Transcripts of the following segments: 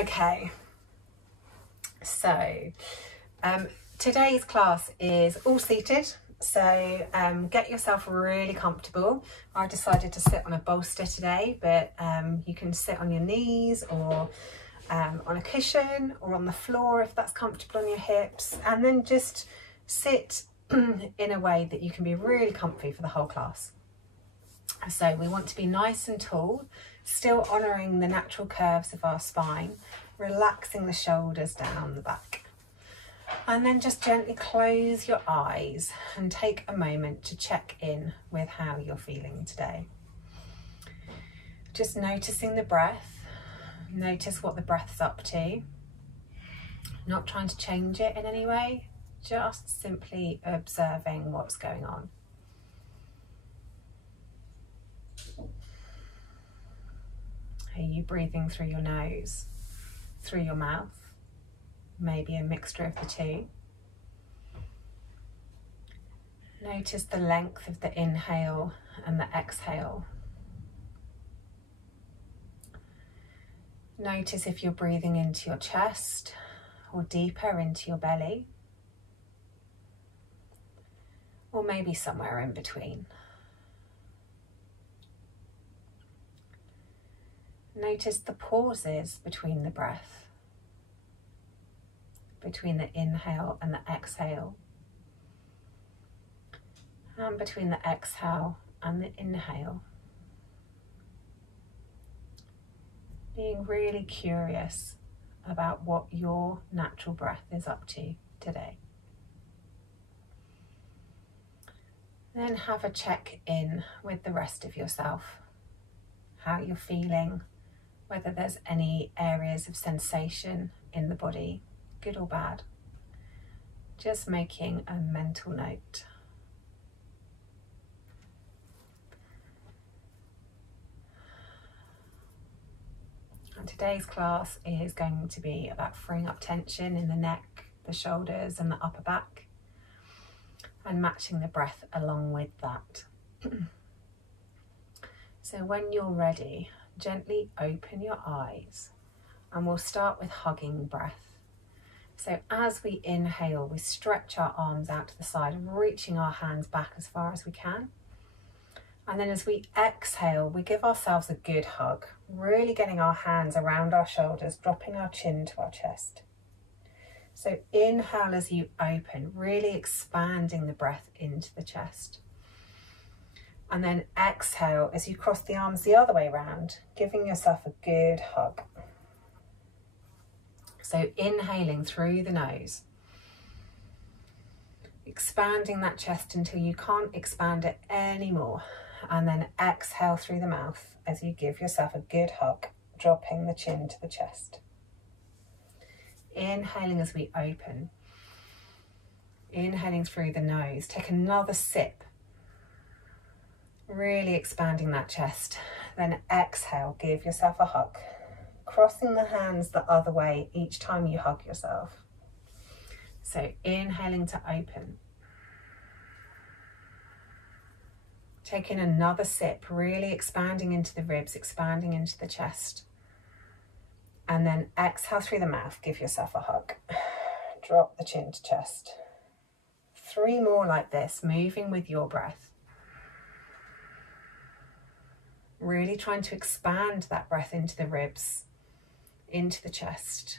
Okay, so today's class is all seated, so get yourself really comfortable. I decided to sit on a bolster today, but you can sit on your knees or on a cushion or on the floor if that's comfortable on your hips, and then just sit in a way that you can be really comfy for the whole class. So we want to be nice and tall, still honouring the natural curves of our spine, relaxing the shoulders down the back. And then just gently close your eyes and take a moment to check in with how you're feeling today. Just noticing the breath, notice what the breath's up to. Not trying to change it in any way, just simply observing what's going on. Are you breathing through your nose, through your mouth? Maybe a mixture of the two. Notice the length of the inhale and the exhale. Notice if you're breathing into your chest or deeper into your belly, or maybe somewhere in between. Notice the pauses between the breath, between the inhale and the exhale, and between the exhale and the inhale. Being really curious about what your natural breath is up to today. Then have a check in with the rest of yourself, how you're feeling, whether there's any areas of sensation in the body, good or bad. Just making a mental note. And today's class is going to be about freeing up tension in the neck, the shoulders and the upper back, and matching the breath along with that. So when you're ready, gently open your eyes, and we'll start with hugging breath. So as we inhale, we stretch our arms out to the side, reaching our hands back as far as we can. And then as we exhale, we give ourselves a good hug, really getting our hands around our shoulders, dropping our chin to our chest. So inhale as you open, really expanding the breath into the chest. And then exhale as you cross the arms the other way around, giving yourself a good hug. So inhaling through the nose, expanding that chest until you can't expand it anymore. And then exhale through the mouth as you give yourself a good hug, dropping the chin to the chest. Inhaling as we open, inhaling through the nose, take another sip. Really expanding that chest. Then exhale, give yourself a hug, crossing the hands the other way each time you hug yourself. So inhaling to open. Taking another sip, really expanding into the ribs, expanding into the chest. And then exhale through the mouth, give yourself a hug. Drop the chin to chest. 3 more like this, moving with your breath. Really trying to expand that breath into the ribs, into the chest.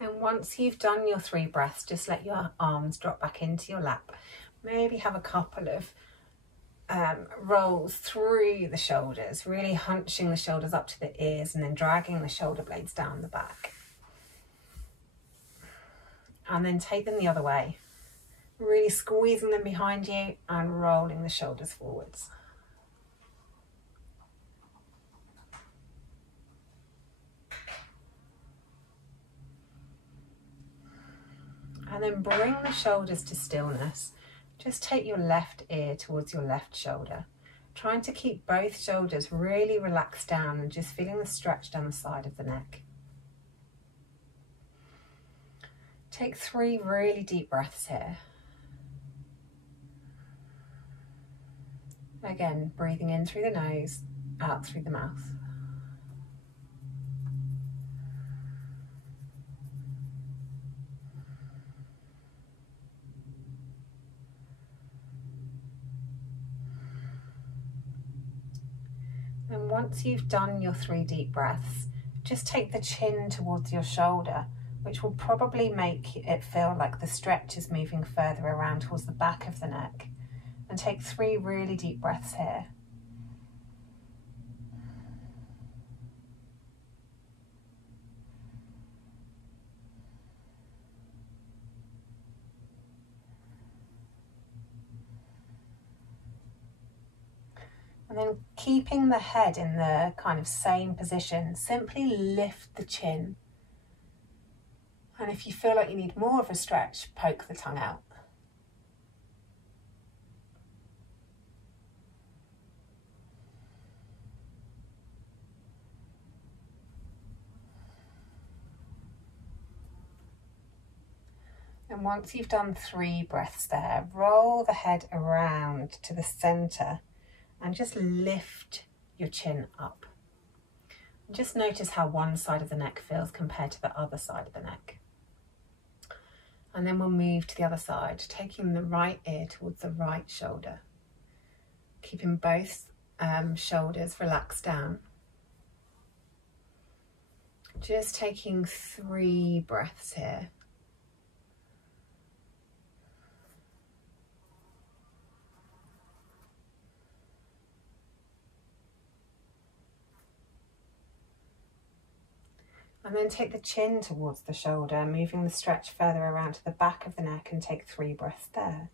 And once you've done your 3 breaths, just let your arms drop back into your lap. Maybe have a couple of rolls through the shoulders, really hunching the shoulders up to the ears and then dragging the shoulder blades down the back. And then take them the other way. Really squeezing them behind you and rolling the shoulders forwards. And then bring the shoulders to stillness. Just take your left ear towards your left shoulder, trying to keep both shoulders really relaxed down and just feeling the stretch down the side of the neck. Take 3 really deep breaths here. Again, breathing in through the nose, out through the mouth. And once you've done your 3 deep breaths, just take the chin towards your shoulder, which will probably make it feel like the stretch is moving further around towards the back of the neck. And take 3 really deep breaths here. And then keeping the head in the kind of same position, simply lift the chin. And if you feel like you need more of a stretch, poke the tongue out. And once you've done 3 breaths there, roll the head around to the center and just lift your chin up. And just notice how one side of the neck feels compared to the other side of the neck. And then we'll move to the other side, taking the right ear towards the right shoulder, keeping both shoulders relaxed down. Just taking 3 breaths here. And then take the chin towards the shoulder, moving the stretch further around to the back of the neck, and take 3 breaths there.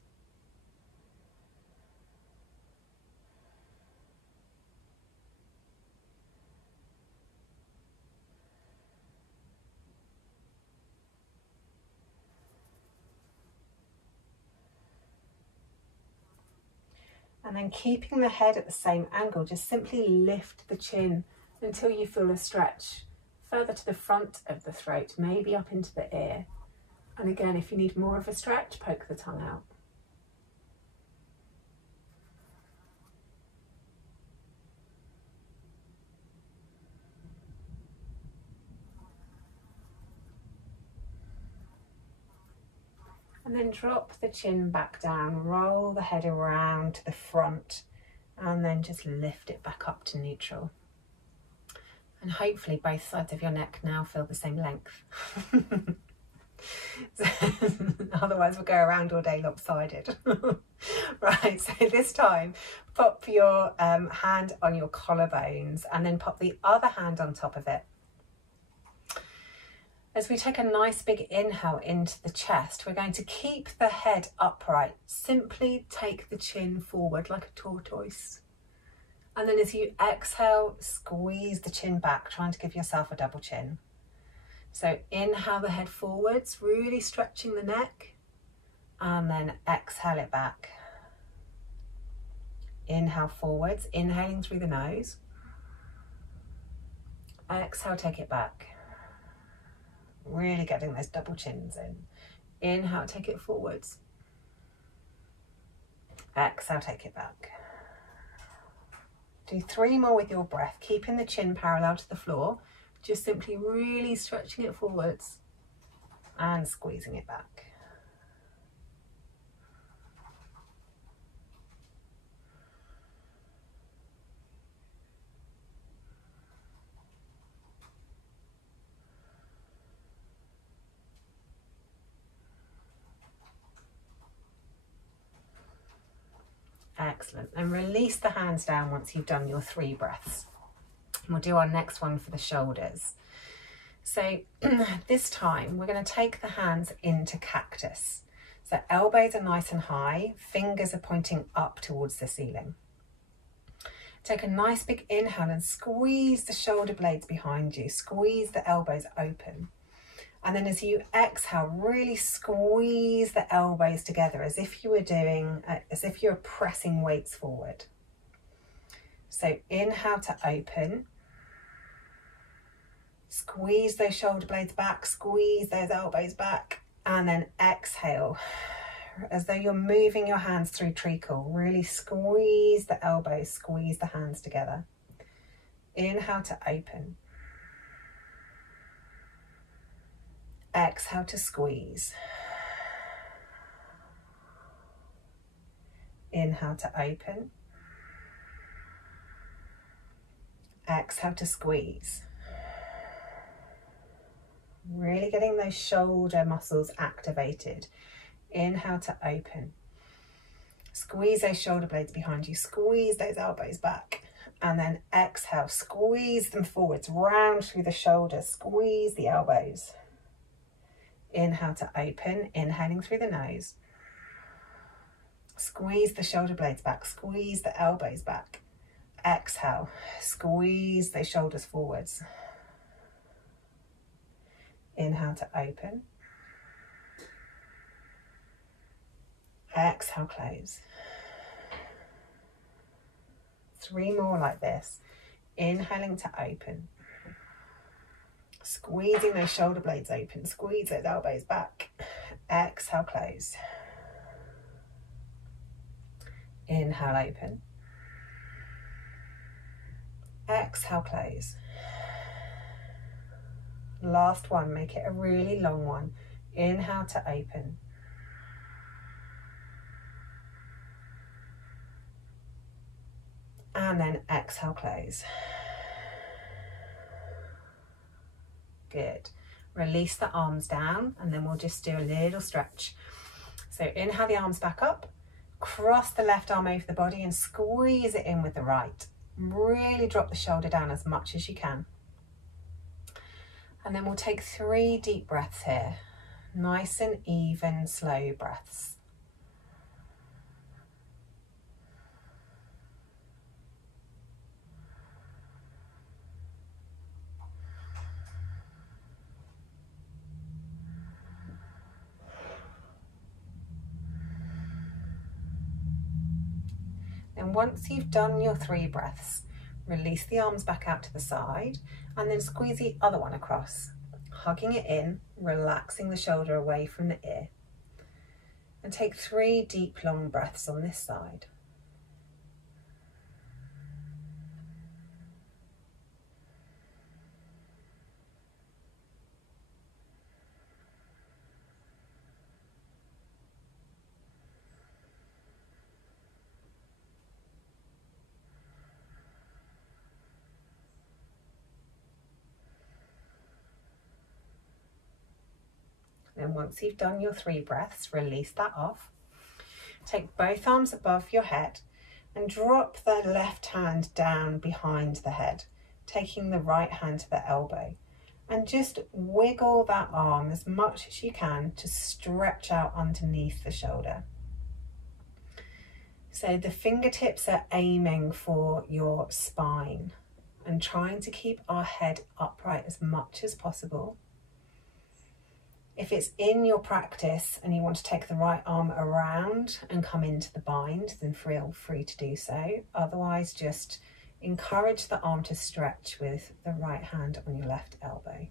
And then keeping the head at the same angle, just simply lift the chin until you feel a stretch further to the front of the throat, maybe up into the ear. And again, if you need more of a stretch, poke the tongue out. And then drop the chin back down, roll the head around to the front, and then just lift it back up to neutral. And hopefully both sides of your neck now feel the same length. Otherwise we'll go around all day lopsided. Right, so this time pop your hand on your collarbones and then pop the other hand on top of it. As we take a nice big inhale into the chest, we're going to keep the head upright. Simply take the chin forward like a tortoise. And then as you exhale, squeeze the chin back, trying to give yourself a double chin. So inhale the head forwards, really stretching the neck, and then exhale it back. Inhale forwards, inhaling through the nose. Exhale, take it back. Really getting those double chins in. Inhale, take it forwards. Exhale, take it back. Do 3 more with your breath, keeping the chin parallel to the floor, just simply really stretching it forwards and squeezing it back. Excellent. And release the hands down once you've done your 3 breaths. And we'll do our next one for the shoulders. So this time we're going to take the hands into Cactus. So elbows are nice and high, fingers are pointing up towards the ceiling. Take a nice big inhale and squeeze the shoulder blades behind you. Squeeze the elbows open. And then as you exhale, really squeeze the elbows together as if you were pressing weights forward. So inhale to open. Squeeze those shoulder blades back, squeeze those elbows back, and then exhale as though you're moving your hands through treacle. Really squeeze the elbows, squeeze the hands together. Inhale to open. Exhale to squeeze. Inhale to open. Exhale to squeeze. Really getting those shoulder muscles activated. Inhale to open. Squeeze those shoulder blades behind you. Squeeze those elbows back. And then exhale. Squeeze them forwards. Round through the shoulders. Squeeze the elbows. Inhale to open. Inhaling through the nose. Squeeze the shoulder blades back. Squeeze the elbows back. Exhale. Squeeze those shoulders forwards. Inhale to open. Exhale, close. 3 more like this. Inhaling to open. Squeezing those shoulder blades open. Squeeze those elbows back. Exhale, close. Inhale, open. Exhale, close. Last one, make it a really long one. Inhale to open. And then exhale, close. Good. Release the arms down and then we'll just do a little stretch. So inhale the arms back up, cross the left arm over the body and squeeze it in with the right. Really drop the shoulder down as much as you can. And then we'll take 3 deep breaths here. Nice and even, slow breaths. And once you've done your 3 breaths, release the arms back out to the side and then squeeze the other one across, hugging it in, relaxing the shoulder away from the ear. And take 3 deep, long breaths on this side. And once you've done your 3 breaths, release that off. Take both arms above your head and drop the left hand down behind the head, taking the right hand to the elbow. And just wiggle that arm as much as you can to stretch out underneath the shoulder. So the fingertips are aiming for your spine and trying to keep our head upright as much as possible. If it's in your practice and you want to take the right arm around and come into the bind, then feel free to do so. Otherwise, just encourage the arm to stretch with the right hand on your left elbow.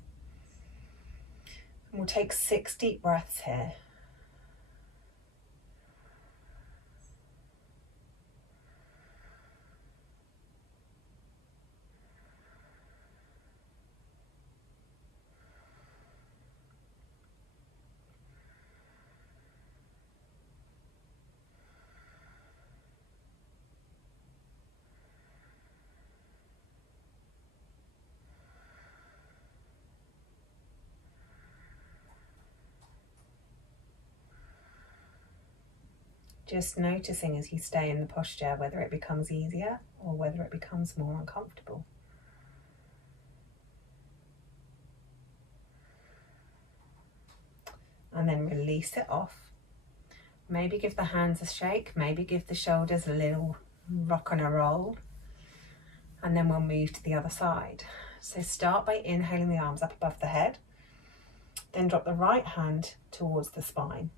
And we'll take 6 deep breaths here. Just noticing as you stay in the posture whether it becomes easier or whether it becomes more uncomfortable. And then release it off. Maybe give the hands a shake, maybe give the shoulders a little rock and a roll, and then we'll move to the other side. So start by inhaling the arms up above the head, then drop the right hand towards the spine.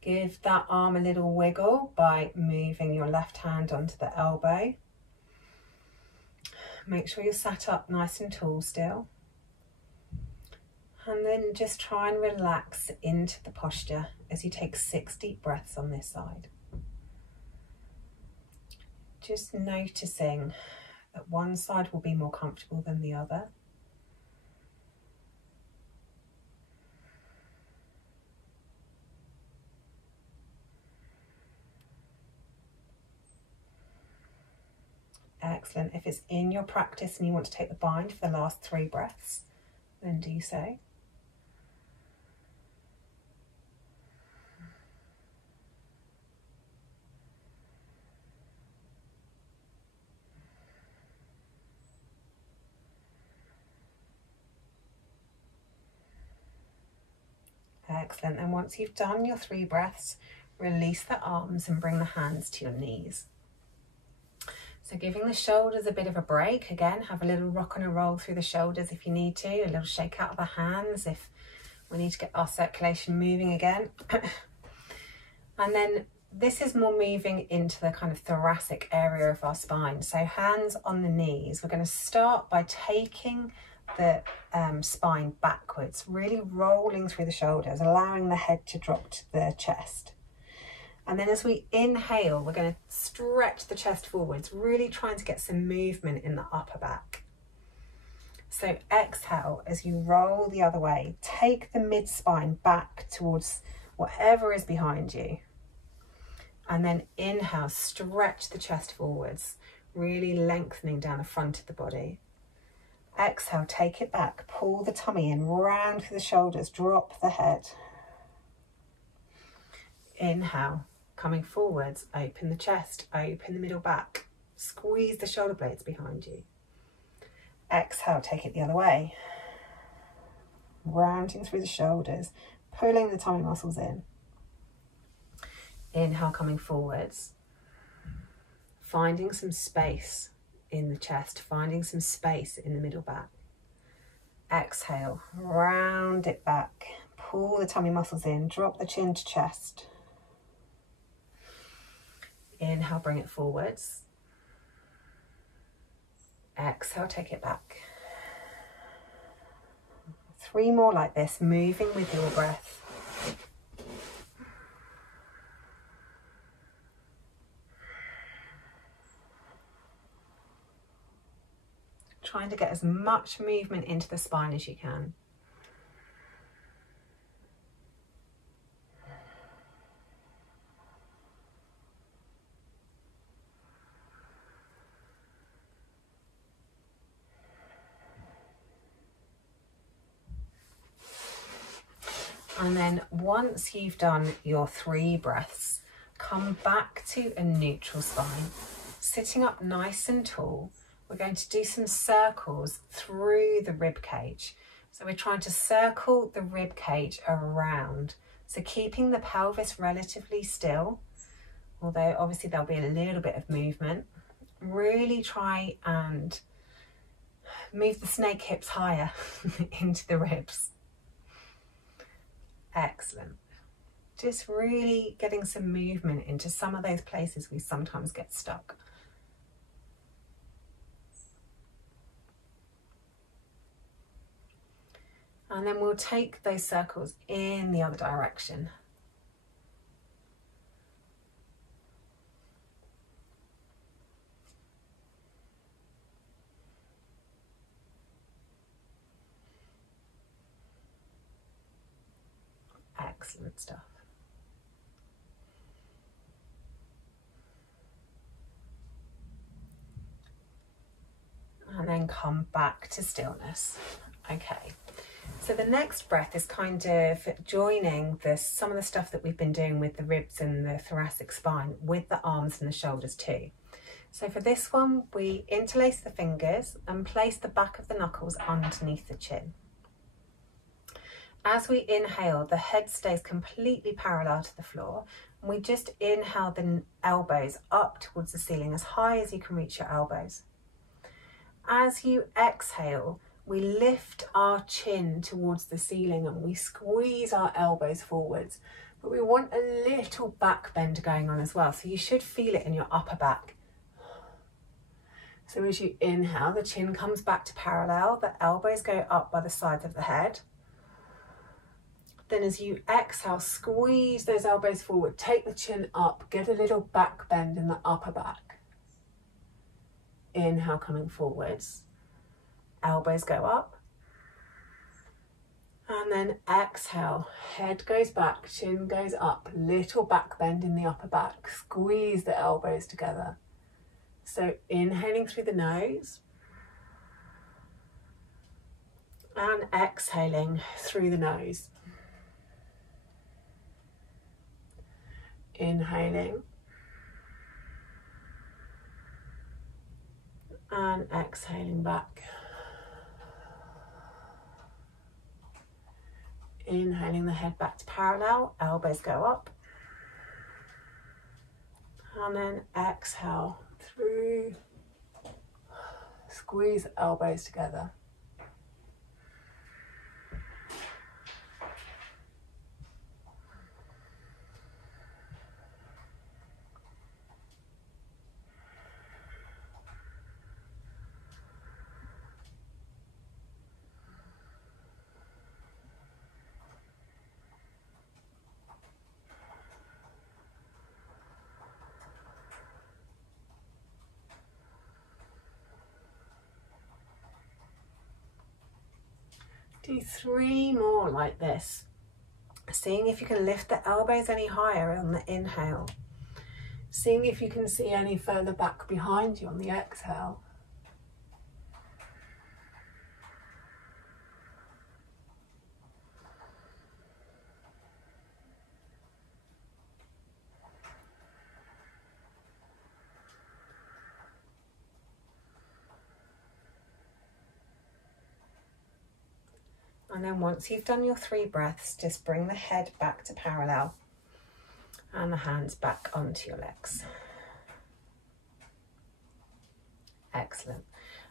Give that arm a little wiggle by moving your left hand onto the elbow. Make sure you're sat up nice and tall still. And then just try and relax into the posture as you take 6 deep breaths on this side. Just noticing that one side will be more comfortable than the other. Excellent. If it's in your practice and you want to take the bind for the last 3 breaths, then do so. Excellent. And once you've done your 3 breaths, release the arms and bring the hands to your knees. So giving the shoulders a bit of a break. Again, have a little rock and a roll through the shoulders if you need to, a little shake out of the hands if we need to get our circulation moving again. And then this is more moving into the kind of thoracic area of our spine. So hands on the knees. We're going to start by taking the spine backwards, really rolling through the shoulders, allowing the head to drop to the chest. And then as we inhale, we're going to stretch the chest forwards, really trying to get some movement in the upper back. So exhale as you roll the other way. Take the mid-spine back towards whatever is behind you. And then inhale, stretch the chest forwards, really lengthening down the front of the body. Exhale, take it back, pull the tummy in, round through the shoulders, drop the head. Inhale, coming forwards, open the chest, open the middle back, squeeze the shoulder blades behind you. Exhale, take it the other way, rounding through the shoulders, pulling the tummy muscles in. Inhale, coming forwards, finding some space in the chest, finding some space in the middle back. Exhale, round it back, pull the tummy muscles in, drop the chin to chest. Inhale, bring it forwards. Exhale, take it back. 3 more like this, moving with your breath. Trying to get as much movement into the spine as you can. And then once you've done your 3 breaths, come back to a neutral spine, sitting up nice and tall. We're going to do some circles through the rib cage. So we're trying to circle the rib cage around. So keeping the pelvis relatively still, although obviously there'll be a little bit of movement. Really try and move the snake hips higher into the ribs. Excellent. Just really getting some movement into some of those places we sometimes get stuck. And then we'll take those circles in the other direction. Excellent stuff. And then come back to stillness. Okay. So the next breath is kind of joining some of the stuff that we've been doing with the ribs and the thoracic spine with the arms and the shoulders too. So for this one, we interlace the fingers and place the back of the knuckles underneath the chin. As we inhale, the head stays completely parallel to the floor. And we just inhale the elbows up towards the ceiling, as high as you can reach your elbows. As you exhale, we lift our chin towards the ceiling and we squeeze our elbows forwards. But we want a little back bend going on as well. So you should feel it in your upper back. So as you inhale, the chin comes back to parallel, the elbows go up by the sides of the head. Then as you exhale, squeeze those elbows forward, take the chin up, get a little back bend in the upper back. Inhale, coming forwards, elbows go up. And then exhale, head goes back, chin goes up, little back bend in the upper back, squeeze the elbows together. So inhaling through the nose and exhaling through the nose. Inhaling and exhaling back. Inhaling the head back to parallel, elbows go up. And then exhale through, squeeze the elbows together. Do 3 more like this, seeing if you can lift the elbows any higher on the inhale, seeing if you can see any further back behind you on the exhale. And then once you've done your 3 breaths, just bring the head back to parallel and the hands back onto your legs. Excellent.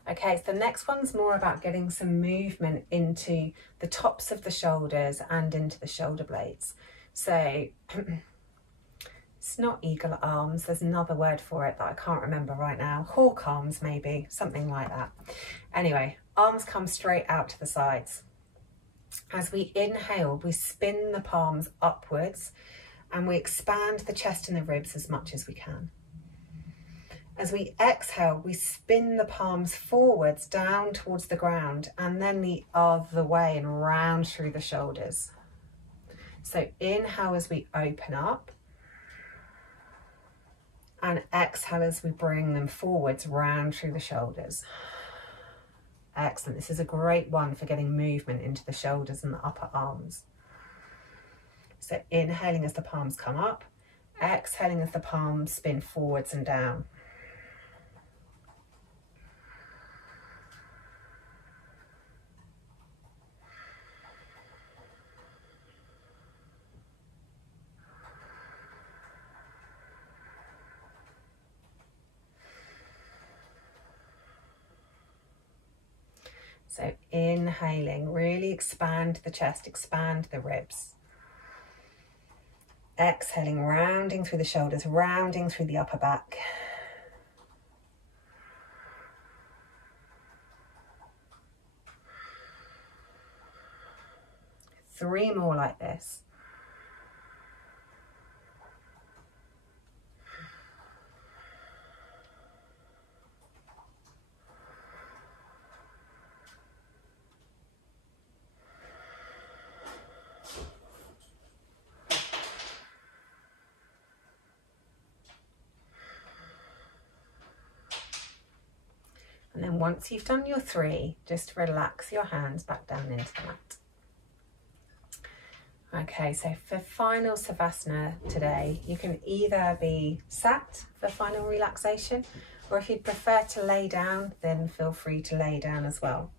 Okay, so the next one's more about getting some movement into the tops of the shoulders and into the shoulder blades. So it's not eagle arms, there's another word for it that I can't remember right now. Hawk arms maybe, something like that. Anyway, arms come straight out to the sides. As we inhale, we spin the palms upwards and we expand the chest and the ribs as much as we can. As we exhale, we spin the palms forwards down towards the ground and then the other way and round through the shoulders. So inhale as we open up and exhale as we bring them forwards round through the shoulders. Excellent. This is a great one for getting movement into the shoulders and the upper arms. So inhaling as the palms come up, exhaling as the palms spin forwards and down. So inhaling, really expand the chest, expand the ribs. Exhaling, rounding through the shoulders, rounding through the upper back. Three more like this. And then once you've done your 3, just relax your hands back down into the mat. Okay, so for final Savasana today, you can either be sat for final relaxation, or if you'd prefer to lay down, then feel free to lay down as well.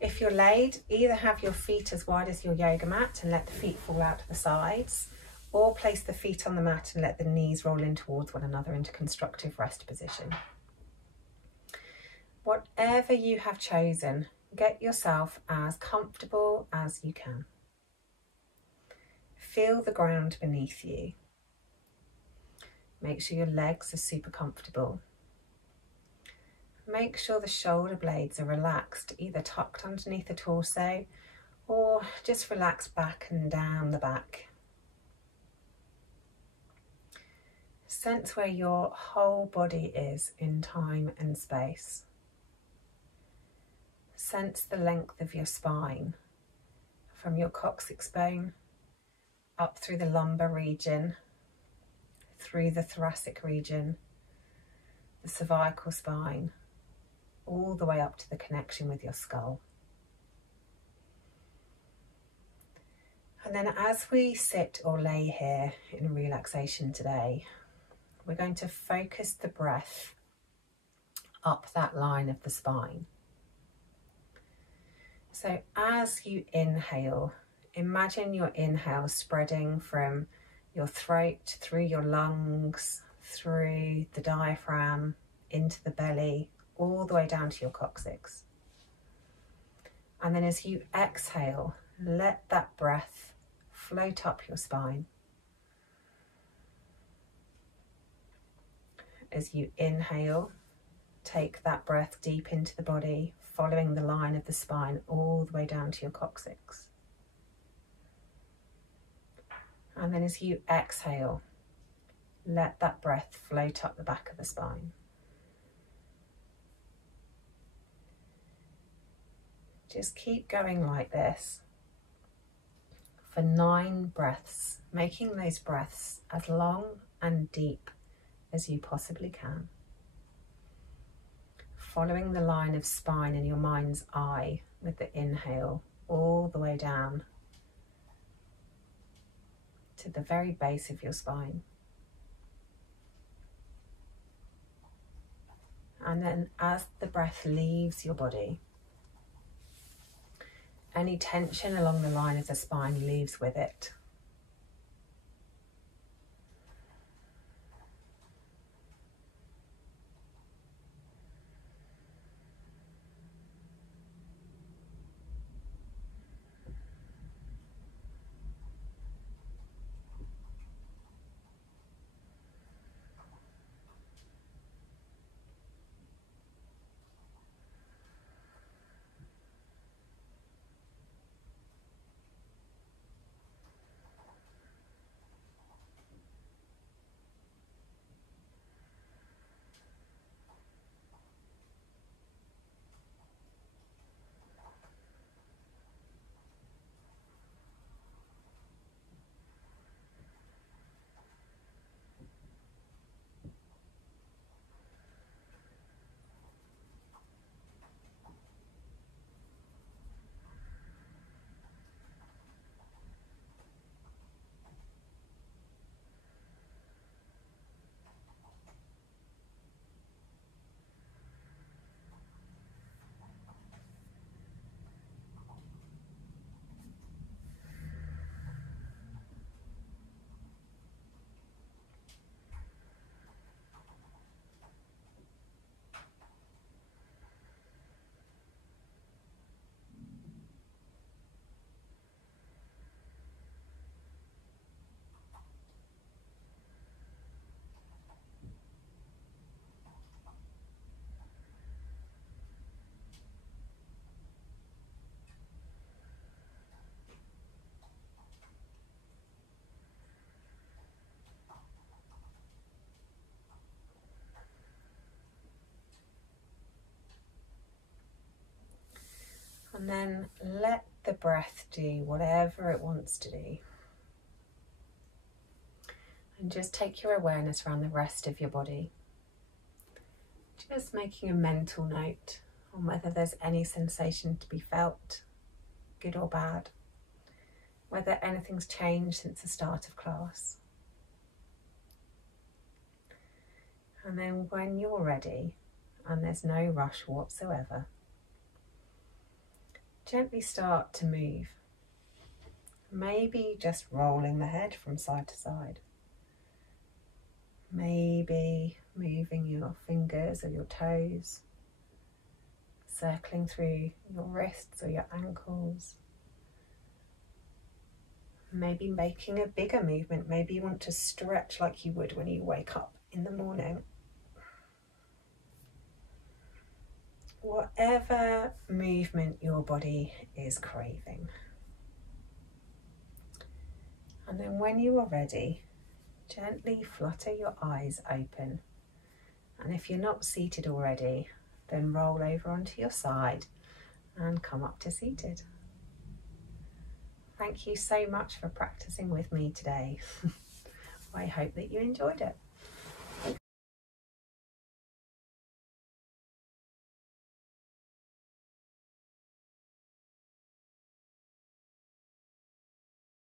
If you're laid, either have your feet as wide as your yoga mat and let the feet fall out to the sides, or place the feet on the mat and let the knees roll in towards one another into constructive rest position. Whatever you have chosen, get yourself as comfortable as you can. Feel the ground beneath you. Make sure your legs are super comfortable. Make sure the shoulder blades are relaxed, either tucked underneath the torso or just relaxed back and down the back. Sense where your whole body is in time and space. Sense the length of your spine, from your coccyx bone, up through the lumbar region, through the thoracic region, the cervical spine, all the way up to the connection with your skull. And then as we sit or lay here in relaxation today, we're going to focus the breath up that line of the spine. So as you inhale, imagine your inhale spreading from your throat, through your lungs, through the diaphragm, into the belly, all the way down to your coccyx. And then as you exhale, let that breath float up your spine. As you inhale, take that breath deep into the body, following the line of the spine all the way down to your coccyx. And then as you exhale, let that breath float up the back of the spine. Just keep going like this for 9 breaths, making those breaths as long and deep as you possibly can. Following the line of spine in your mind's eye with the inhale all the way down to the very base of your spine. And then as the breath leaves your body, any tension along the line of the spine leaves with it. And then let the breath do whatever it wants to do. And just take your awareness around the rest of your body. Just making a mental note on whether there's any sensation to be felt, good or bad. Whether anything's changed since the start of class. And then when you're ready, and there's no rush whatsoever, gently start to move. Maybe just rolling the head from side to side. Maybe moving your fingers or your toes, circling through your wrists or your ankles. Maybe making a bigger movement. Maybe you want to stretch like you would when you wake up in the morning. Whatever movement your body is craving. And then when you are ready, gently flutter your eyes open. And if you're not seated already, then roll over onto your side and come up to seated. Thank you so much for practicing with me today. I hope that you enjoyed it.